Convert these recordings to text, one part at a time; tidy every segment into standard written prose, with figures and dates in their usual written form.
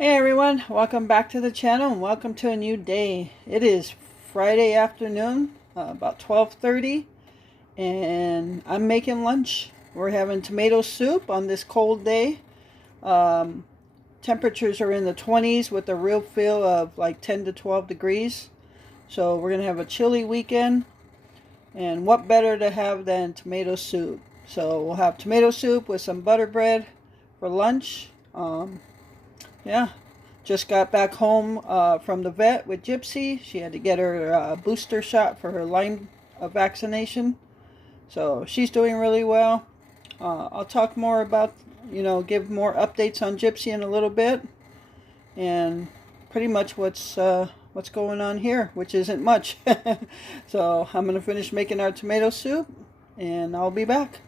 Hey everyone, welcome back to the channel and welcome to a new day. It is Friday afternoon, about 12:30, and I'm making lunch. We're having tomato soup on this cold day. Um, Temperatures are in the 20s with a real feel of like 10 to 12 degrees. So we're going to have a chilly weekend, and what better to have than tomato soup. So we'll have tomato soup with some butter bread for lunch. Yeah, just got back home from the vet with Gypsy. She had to get her booster shot for her Lyme vaccination. So she's doing really well. I'll talk more about, give more updates on Gypsy in a little bit. And pretty much what's going on here, which isn't much. So I'm going to finish making our tomato soup and I'll be back.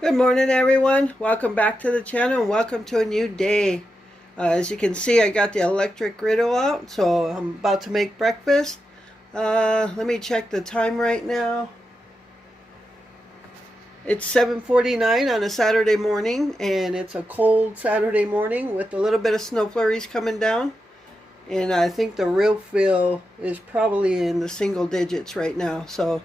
Good morning, everyone. Welcome back to the channel and welcome to a new day. As you can see, I got the electric griddle out, so I'm about to make breakfast. Let me check the time right now. It's 7:49 on a Saturday morning, and it's a cold Saturday morning with a little bit of snow flurries coming down. And I think the real feel is probably in the single digits right now. So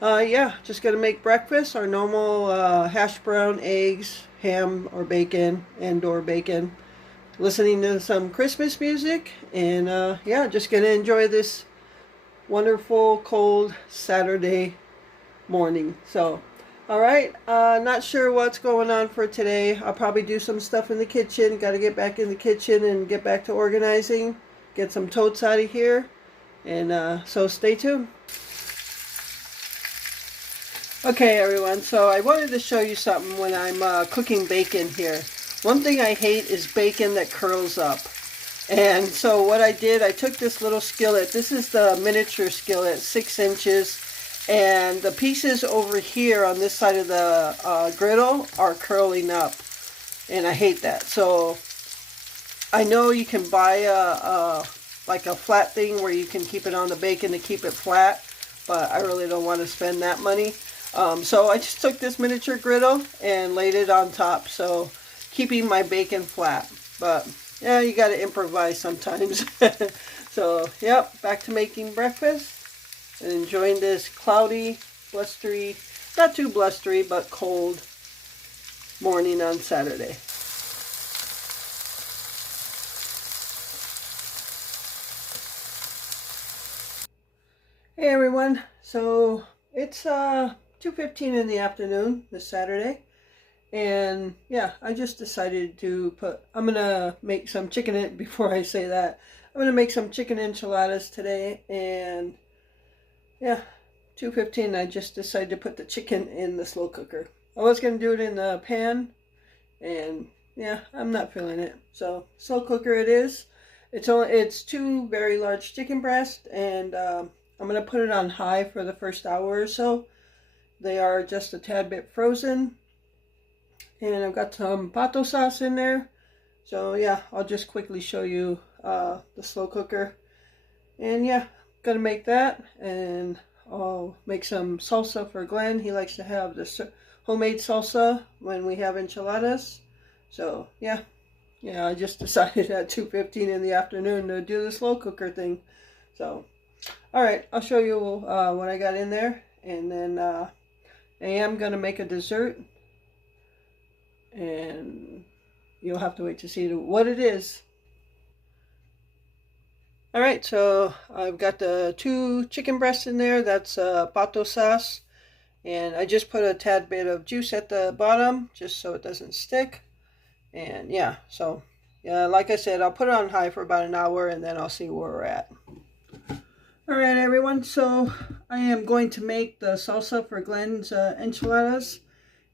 yeah, just gonna make breakfast. Our normal hash brown, eggs, ham or bacon, and/or bacon. Listening to some Christmas music, and yeah, just gonna enjoy this wonderful cold Saturday morning. So, all right, not sure what's going on for today. I'll probably do some stuff in the kitchen. Got to get back in the kitchen and get back to organizing. Get some totes out of here, and so stay tuned. Okay, everyone, so I wanted to show you something when I'm cooking bacon here. One thing I hate is bacon that curls up. And so what I did, I took this little skillet. This is the miniature skillet, 6 inches. And the pieces over here on this side of the griddle are curling up. And I hate that. So I know you can buy like a flat thing where you can keep it on the bacon to keep it flat. But I really don't want to spend that money. So I just took this miniature griddle and laid it on top, so keeping my bacon flat. But yeah, you got to improvise sometimes. So yep, back to making breakfast and enjoying this cloudy, blustery, not too blustery, but cold morning on Saturday. Hey everyone, so it's 2:15 in the afternoon this Saturday, and yeah, I just decided to I'm gonna make some chicken, before I say that, I'm gonna make some chicken enchiladas today, and yeah, 2:15, I just decided to put the chicken in the slow cooker. I was gonna do it in the pan, and yeah, I'm not feeling it, so slow cooker it is. It's 2 very large chicken breasts, and I'm gonna put it on high for the first hour or so. They are just a tad bit frozen. And I've got some pato sauce in there. So yeah, I'll just quickly show you the slow cooker. And yeah, gonna make that. And I'll make some salsa for Glenn. He likes to have this homemade salsa when we have enchiladas. So yeah, I just decided at 2:15 in the afternoon to do the slow cooker thing. So, all right, I'll show you what I got in there. And then I am going to make a dessert, and you'll have to wait to see what it is. All right, so I've got the 2 chicken breasts in there. That's pato sauce, and I just put a tad bit of juice at the bottom just so it doesn't stick. And yeah, so yeah, like I said, I'll put it on high for about an hour, and then I'll see where we're at. All right, everyone, so I am going to make the salsa for Glenn's enchiladas,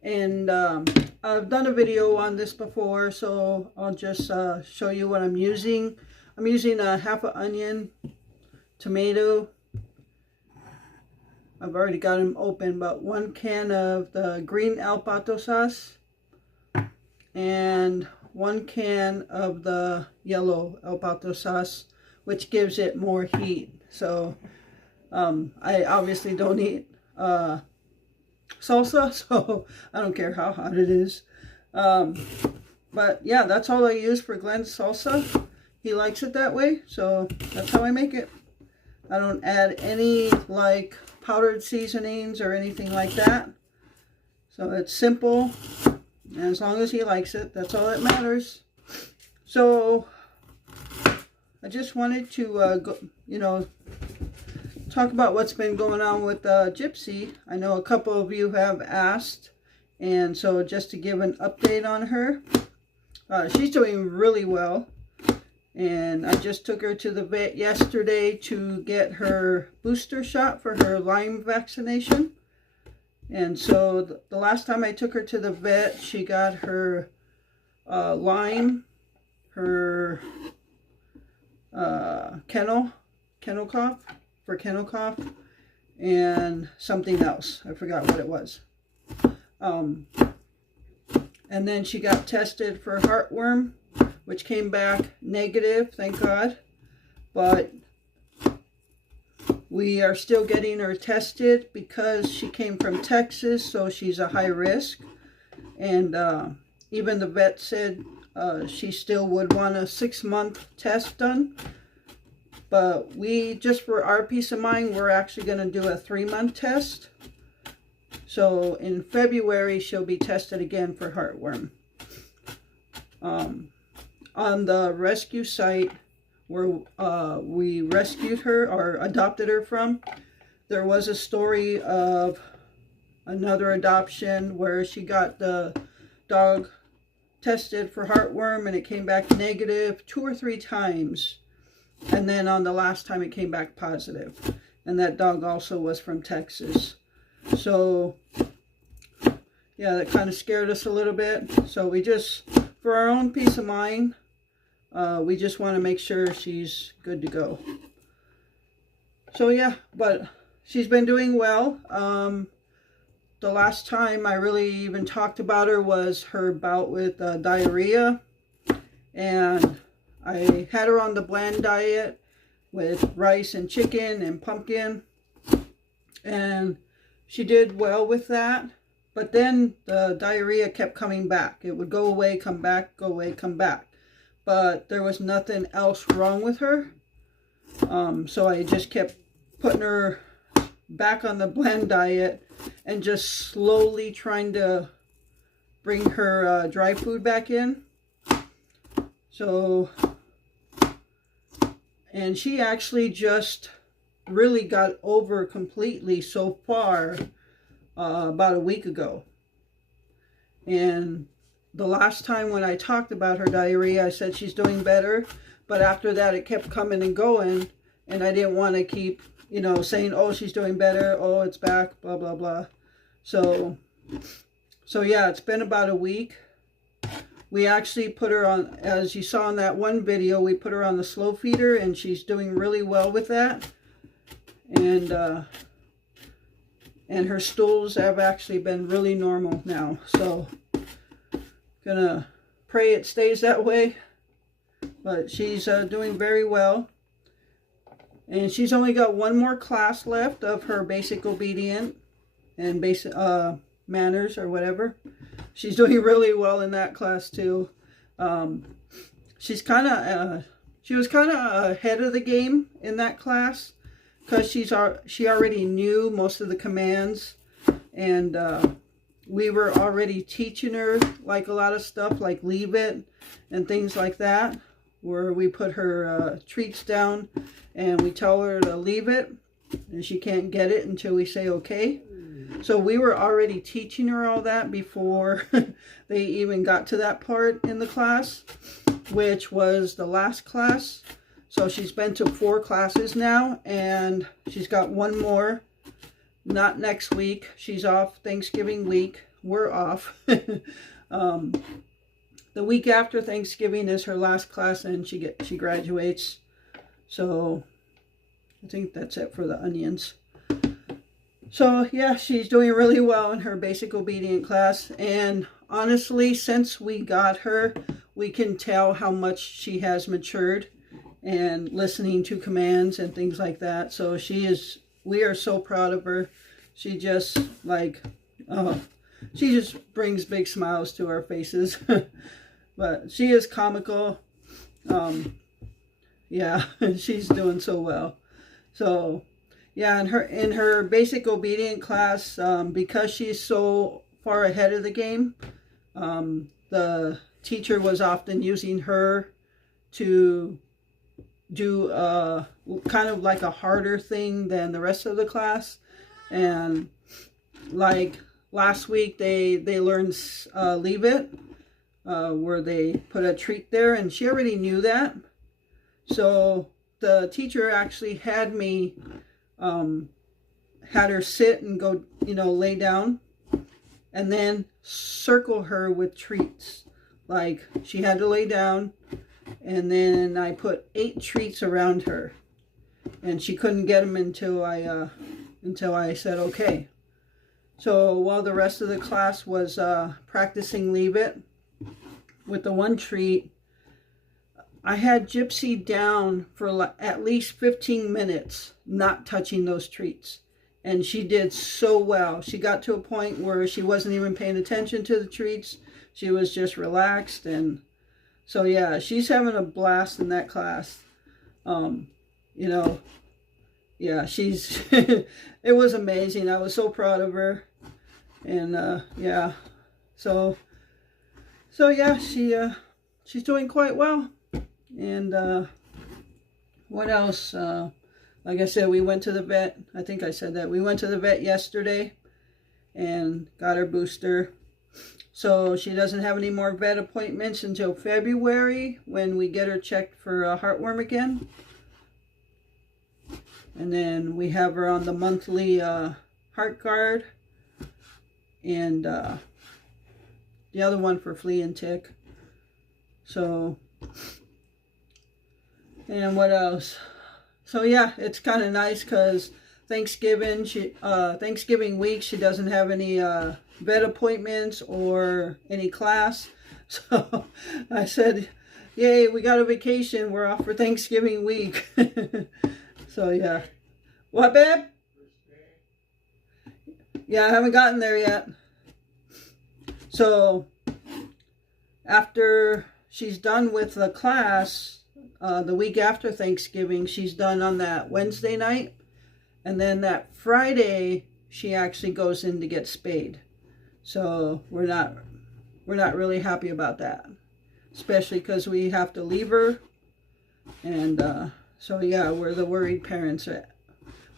and I've done a video on this before, so I'll just show you what I'm using. I'm using a half an onion, tomato. I've already got them open, but 1 can of the green el pato sauce, and 1 can of the yellow el pato sauce, which gives it more heat. So I obviously don't eat salsa, so I don't care how hot it is. But yeah, that's all I use for Glenn's salsa. He likes it that way, so that's how I make it. I don't add any like powdered seasonings or anything like that. So it's simple, and as long as he likes it, that's all that matters. So I just wanted to talk about what's been going on with Gypsy. I know a couple of you have asked, and so just to give an update on her, she's doing really well. And I just took her to the vet yesterday to get her booster shot for her Lyme vaccination. And so the last time I took her to the vet, she got her Lyme, her kennel cough, and something else. I forgot what it was. And then she got tested for heartworm, which came back negative, thank God. But we are still getting her tested because she came from Texas, so she's a high risk. And even the vet said she still would want a 6-month test done. But we, just for our peace of mind, we're actually going to do a 3-month test. So in February, she'll be tested again for heartworm. On the rescue site where we rescued her or adopted her from, there was a story of another adoption where she got the dog tested for heartworm and it came back negative 2 or 3 times. And then on the last time it came back positive. And that dog also was from Texas. So yeah, that kind of scared us a little bit. So we just, for our own peace of mind, we just want to make sure she's good to go. So yeah, but she's been doing well. The last time I really even talked about her was her bout with diarrhea. And I had her on the bland diet with rice and chicken and pumpkin. And she did well with that. But then the diarrhea kept coming back. It would go away, come back, go away, come back. But there was nothing else wrong with her. So I just kept putting her back on the bland diet and just slowly trying to bring her dry food back in. So, and she actually just really got over completely so far about a week ago. And the last time when I talked about her diarrhea, I said she's doing better. But after that, it kept coming and going. And I didn't want to keep, saying, oh, she's doing better. Oh, it's back, blah, blah, blah. So yeah, it's been about a week. We actually put her on, as you saw in that one video, we put her on the slow feeder. And she's doing really well with that. And her stools have actually been really normal now. So gonna pray it stays that way, but she's doing very well. And she's only got one more class left of her basic obedient and basic manners or whatever. She's doing really well in that class too. She was kind of ahead of the game in that class because she already knew most of the commands, and we were already teaching her like a lot of stuff like leave it and things like that, where we put her treats down and we tell her to leave it and she can't get it until we say okay. So we were already teaching her all that before they even got to that part in the class, which was the last class. So she's been to 4 classes now, and she's got one more. Not next week. She's off Thanksgiving week. We're off. The week after Thanksgiving is her last class, and she graduates. So I think that's it for the onions. So yeah, she's doing really well in her basic obedient class. And honestly, since we got her, we can tell how much she has matured and listening to commands and things like that. So she is we are so proud of her. She just like, she just brings big smiles to our faces. But she is comical. Yeah, she's doing so well. So yeah, in her basic obedient class, because she's so far ahead of the game, the teacher was often using her to do kind of like a harder thing than the rest of the class. And like last week they learned Leave It, where they put a treat there, and she already knew that. So the teacher actually had me had her sit and go, lay down, and then circle her with treats. Like she had to lay down, and then I put 8 treats around her, and she couldn't get them until I said okay. So while the rest of the class was practicing Leave It with the one treat, I had Gypsy down for at least 15 minutes not touching those treats. And she did so well. She got to a point where she wasn't even paying attention to the treats. She was just relaxed. And so, yeah, she's having a blast in that class. Yeah, she's, it was amazing. I was so proud of her. And, yeah, so yeah, she's doing quite well. And, what else? Like I said, we went to the vet. I think I said that. We went to the vet yesterday and got her booster. So she doesn't have any more vet appointments until February, when we get her checked for a heartworm again. And then we have her on the monthly heart guard, and the other one for flea and tick. So, and what else? So yeah, it's kind of nice because Thanksgiving week, she doesn't have any vet appointments or any class. So I said, yay, we got a vacation. We're off for Thanksgiving week. So yeah. What, babe? Yeah, I haven't gotten there yet. So after she's done with the class, the week after Thanksgiving, she's done on that Wednesday night. And then that Friday, she actually goes in to get spayed. So we're not really happy about that, especially because we have to leave her. And so yeah, we're the worried parents.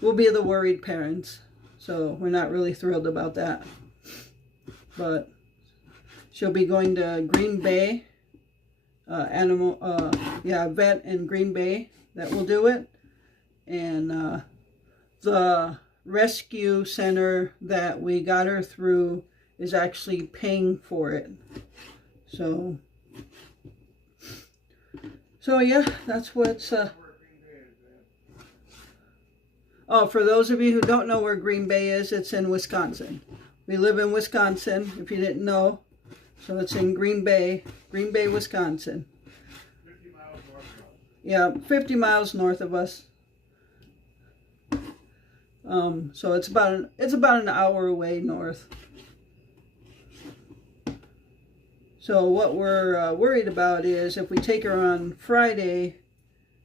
We'll be the worried parents. So we're not really thrilled about that. But she'll be going to Green Bay, vet in Green Bay that will do it. And the rescue center that we got her through is actually paying for it. So yeah, that's what's oh, for those of you who don't know where Green Bay is, it's in Wisconsin. We live in Wisconsin, if you didn't know. So it's in Green Bay, Wisconsin. 50 miles north of us. Yeah, 50 miles north of us. So it's about an hour away north. So what we're worried about is if we take her on Friday,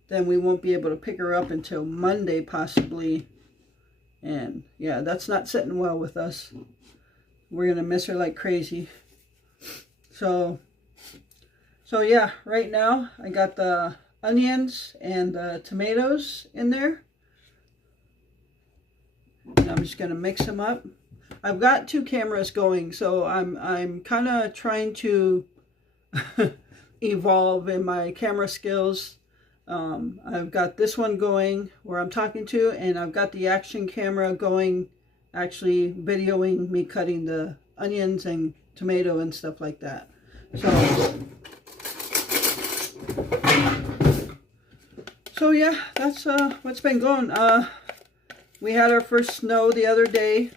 then we won't be able to pick her up until Monday possibly. And yeah, that's not sitting well with us. We're going to miss her like crazy. So yeah, right now I got the onions and the tomatoes in there. And I'm just going to mix them up. I've got 2 cameras going, so I'm kind of trying to evolve in my camera skills. I've got this one going where I'm talking to, and I've got the action camera going, actually videoing me cutting the onions and tomato and stuff like that. So yeah, that's what's been going. We had our first snow the other day.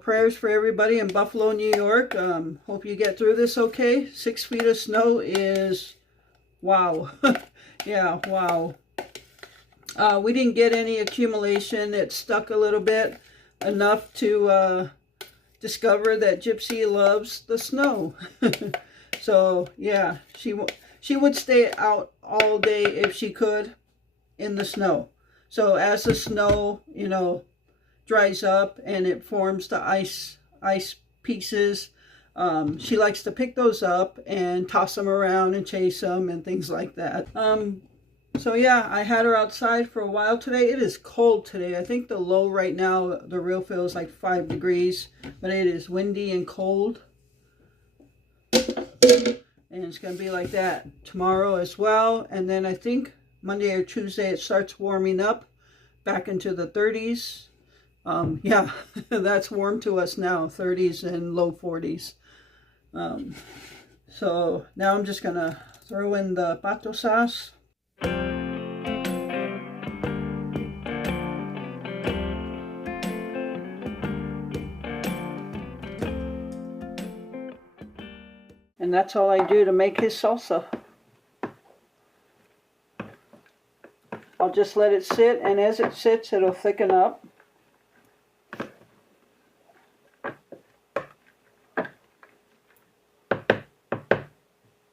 Prayers for everybody in Buffalo, New York. Hope you get through this okay. 6 feet of snow is wow. Yeah, wow. We didn't get any accumulation. It stuck a little bit, enough to discover that Gypsy loves the snow. So yeah, she would stay out all day if she could in the snow. So as the snow, you know, dries up and it forms the ice pieces, she likes to pick those up and toss them around and chase them and things like that. So yeah, I had her outside for a while today. It is cold today. I think the low right now, the real feel is like 5 degrees, but it is windy and cold. And it's going to be like that tomorrow as well. And then I think Monday or Tuesday it starts warming up back into the 30s. Yeah, that's warm to us now, 30s and low 40s. So now I'm just going to throw in the pato sauce. And that's all I do to make his salsa. I'll just let it sit, and as it sits, it'll thicken up.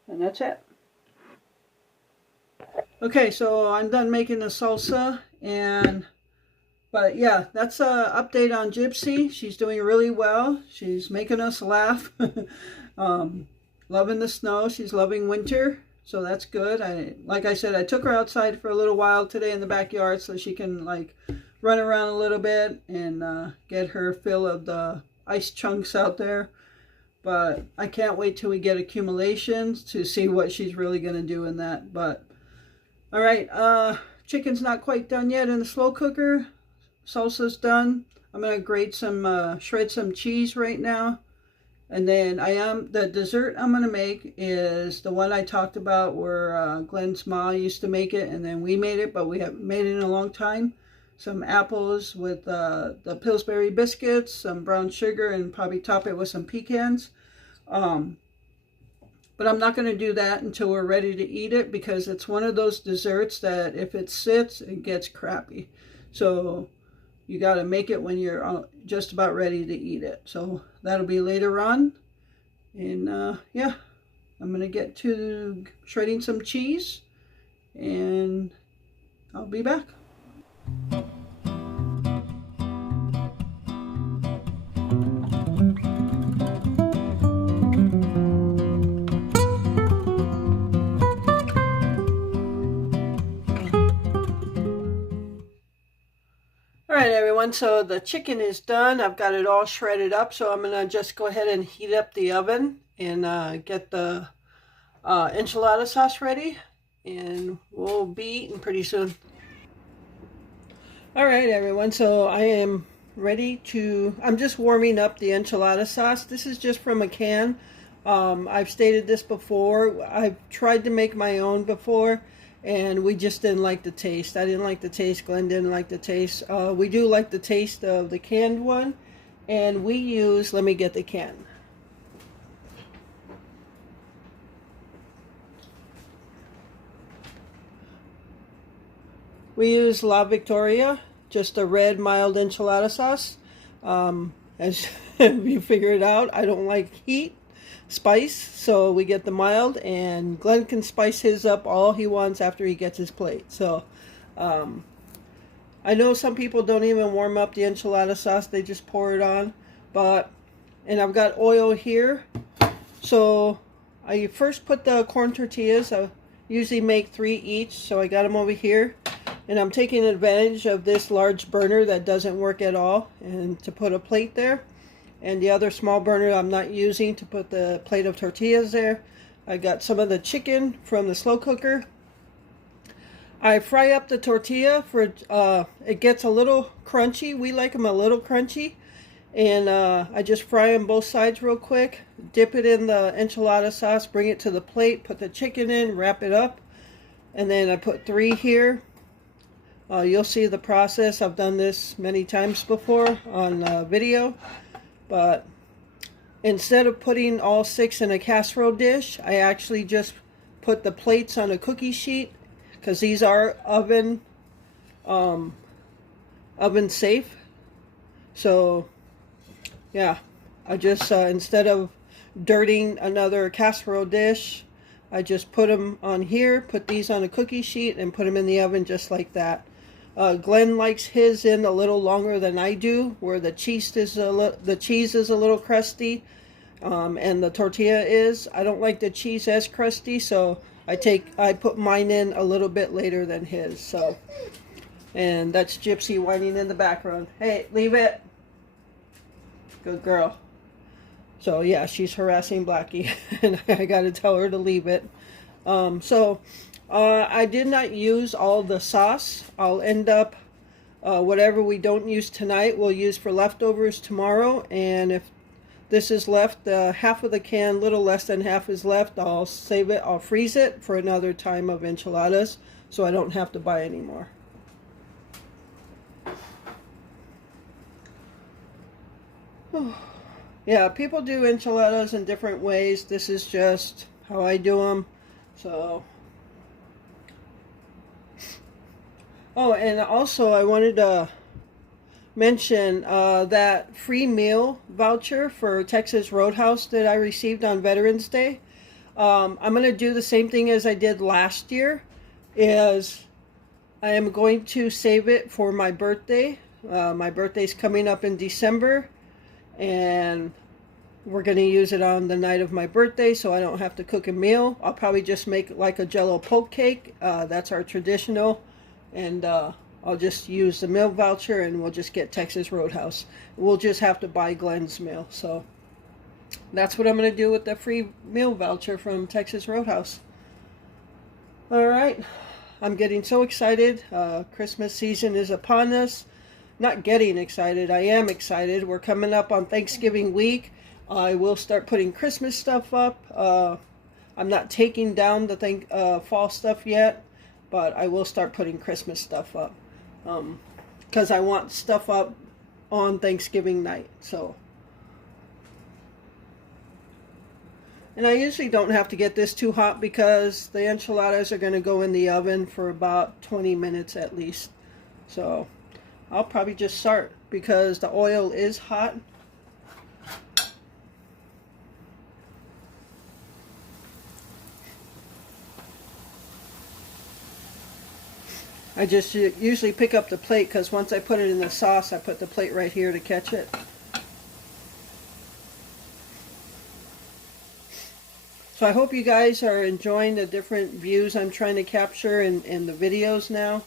And that's it. Okay, so I'm done making the salsa, but yeah, that's an update on Gypsy. She's doing really well. She's making us laugh. Loving the snow. She's loving winter, so that's good. Like I said, I took her outside for a little while today in the backyard so she can like run around a little bit and get her fill of the ice chunks out there. But I can't wait till we get accumulations to see what she's really going to do in that. But all right, chicken's not quite done yet in the slow cooker. Salsa's done. I'm going to grate some, shred some cheese right now. And then the dessert I'm going to make is the one I talked about where Glenn's mom used to make it, and then we made it, but we haven't made it in a long time. Some apples with the Pillsbury biscuits, some brown sugar, and probably top it with some pecans. But I'm not going to do that until we're ready to eat it, because it's one of those desserts that if it sits, it gets crappy. So you got to make it when you're just about ready to eat it. So that'll be later on. And yeah, I'm going to get to shredding some cheese, and I'll be back. Alright everyone, so the chicken is done. I've got it all shredded up, so I'm going to just go ahead and heat up the oven and get the enchilada sauce ready, and we'll be eating pretty soon. Alright everyone, so I am ready to, I'm just warming up the enchilada sauce. This is just from a can. I've stated this before. I've tried to make my own before, and we just didn't like the taste. I didn't like the taste. Glenn didn't like the taste. We do like the taste of the canned one. And we use, let me get the can. We use La Victoria, just a red mild enchilada sauce. As you figured out, I don't like heat. Spice, so we get the mild, and Glenn can spice his up all he wants after he gets his plate. So I know some people don't even warm up the enchilada sauce, they just pour it on. And I've got oil here, so I first put the corn tortillas. I usually make 3 each, so I got them over here, and I'm taking advantage of this large burner that doesn't work at all, and to put a plate there. And the other small burner I'm not using to put the plate of tortillas there. I got some of the chicken from the slow cooker. I fry up the tortilla for it gets a little crunchy. We like them a little crunchy. And I just fry them both sides real quick. Dip it in the enchilada sauce, bring it to the plate, put the chicken in, wrap it up. And then I put 3 here. You'll see the process. I've done this many times before on video. But instead of putting all 6 in a casserole dish, I actually just put the plates on a cookie sheet, because these are oven um, oven safe. So yeah, I just instead of dirtying another casserole dish, I just put them on here, put these on a cookie sheet, and put them in the oven just like that. Glenn likes his in a little longer than I do, where the cheese is a little crusty, and the tortilla is. I don't like the cheese as crusty, so I put mine in a little bit later than his. So, and that's Gypsy whining in the background. Hey, leave it. Good girl. So yeah, she's harassing Blackie, and I got to tell her to leave it. I did not use all the sauce. I'll end up, whatever we don't use tonight, we'll use for leftovers tomorrow. And if this is left, half of the can, little less than half is left, I'll save it, I'll freeze it for another time of enchiladas, so I don't have to buy any more. Yeah, people do enchiladas in different ways. This is just how I do them. So, oh, and also I wanted to mention that free meal voucher for Texas Roadhouse that I received on Veterans Day. I'm going to do the same thing as I did last year. Is I am going to save it for my birthday. My birthday's coming up in December. And we're going to use it on the night of my birthday, so I don't have to cook a meal. I'll probably just make like a Jello poke cake. That's our traditional. And I'll just use the meal voucher, and we'll just get Texas Roadhouse. We'll just have to buy Glenn's meal. So that's what I'm going to do with the free meal voucher from Texas Roadhouse. All right. I'm getting so excited. Christmas season is upon us. Not getting excited. I am excited. We're coming up on Thanksgiving week. I will start putting Christmas stuff up. I'm not taking down the fall stuff yet, but I will start putting Christmas stuff up because I want stuff up on Thanksgiving night. So, and I usually don't have to get this too hot because the enchiladas are going to go in the oven for about 20 minutes at least. So I'll probably just start because the oil is hot. I just usually pick up the plate because once I put it in the sauce, I put the plate right here to catch it. So I hope you guys are enjoying the different views I'm trying to capture in the videos now.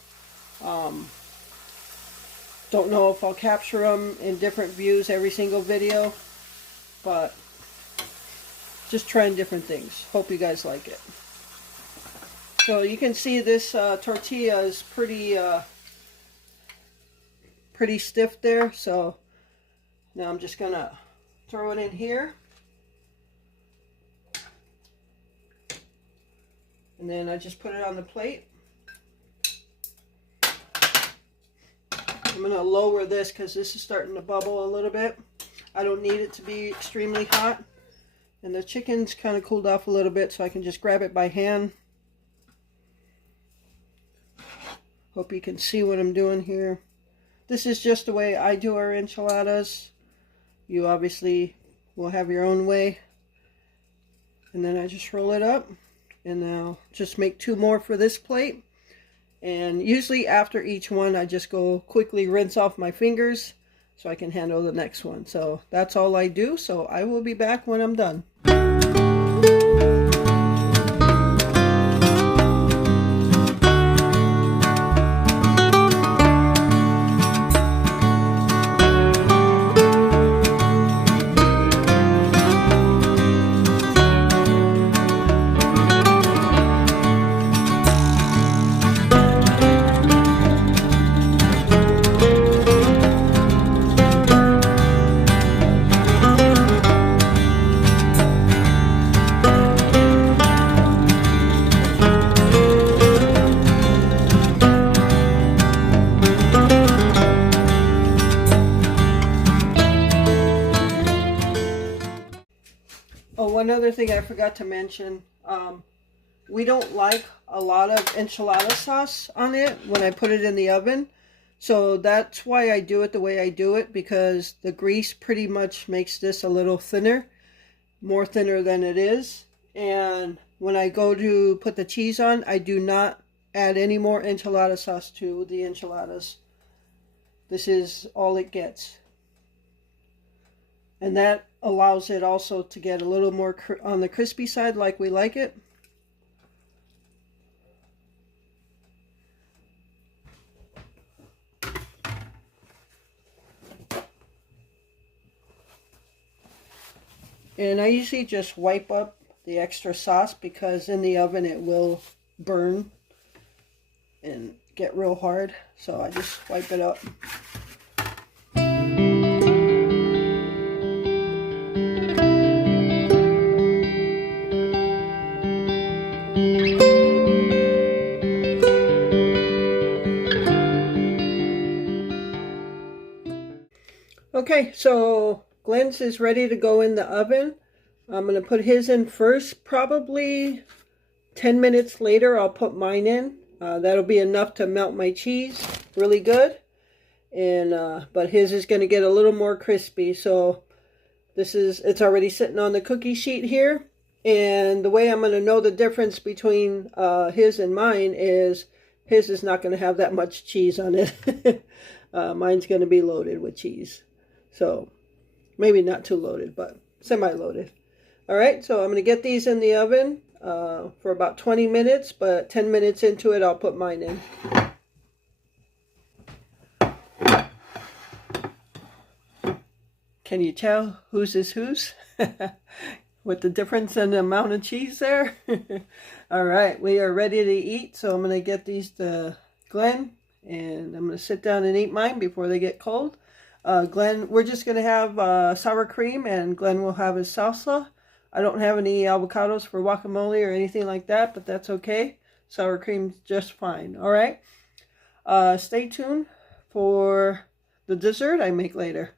Don't know if I'll capture them in different views every single video, but just trying different things. Hope you guys like it. So you can see this tortilla is pretty stiff there. So now I'm just gonna throw it in here, and then I just put it on the plate. I'm going to lower this because this is starting to bubble a little bit. I don't need it to be extremely hot. And the chicken's kind of cooled off a little bit, so I can just grab it by hand. Hope you can see what I'm doing here. This is just the way I do our enchiladas. You obviously will have your own way. And then I just roll it up. And I'll just make 2 more for this plate. And usually after each one, I just go quickly rinse off my fingers so I can handle the next one. So that's all I do. So I will be back when I'm done. Oh, one other thing I forgot to mention. we don't like a lot of enchilada sauce on it when I put it in the oven. So that's why I do it the way I do it, because the grease pretty much makes this a little thinner, more thinner than it is. And when I go to put the cheese on, I do not add any more enchilada sauce to the enchiladas. This is all it gets. And that allows it also to get a little more on the crispy side like we like it. And I usually just wipe up the extra sauce because in the oven it will burn and get real hard. So I just wipe it up. Okay, so Glenn's is ready to go in the oven. I'm going to put his in first. Probably 10 minutes later, I'll put mine in. That'll be enough to melt my cheese really good. And but his is going to get a little more crispy. So it's already sitting on the cookie sheet here. And the way I'm going to know the difference between his and mine is his is not going to have that much cheese on it. Mine's going to be loaded with cheese. So maybe not too loaded, but semi-loaded. All right, so I'm going to get these in the oven for about 20 minutes, but 10 minutes into it, I'll put mine in. Can you tell whose is whose? With the difference in the amount of cheese there? All right, we are ready to eat, so I'm going to get these to Glenn, and I'm going to sit down and eat mine before they get cold. Glenn, we're just going to have sour cream, and Glenn will have his salsa. I don't have any avocados for guacamole or anything like that, but that's okay. Sour cream's just fine. All right. Stay tuned for the dessert I make later.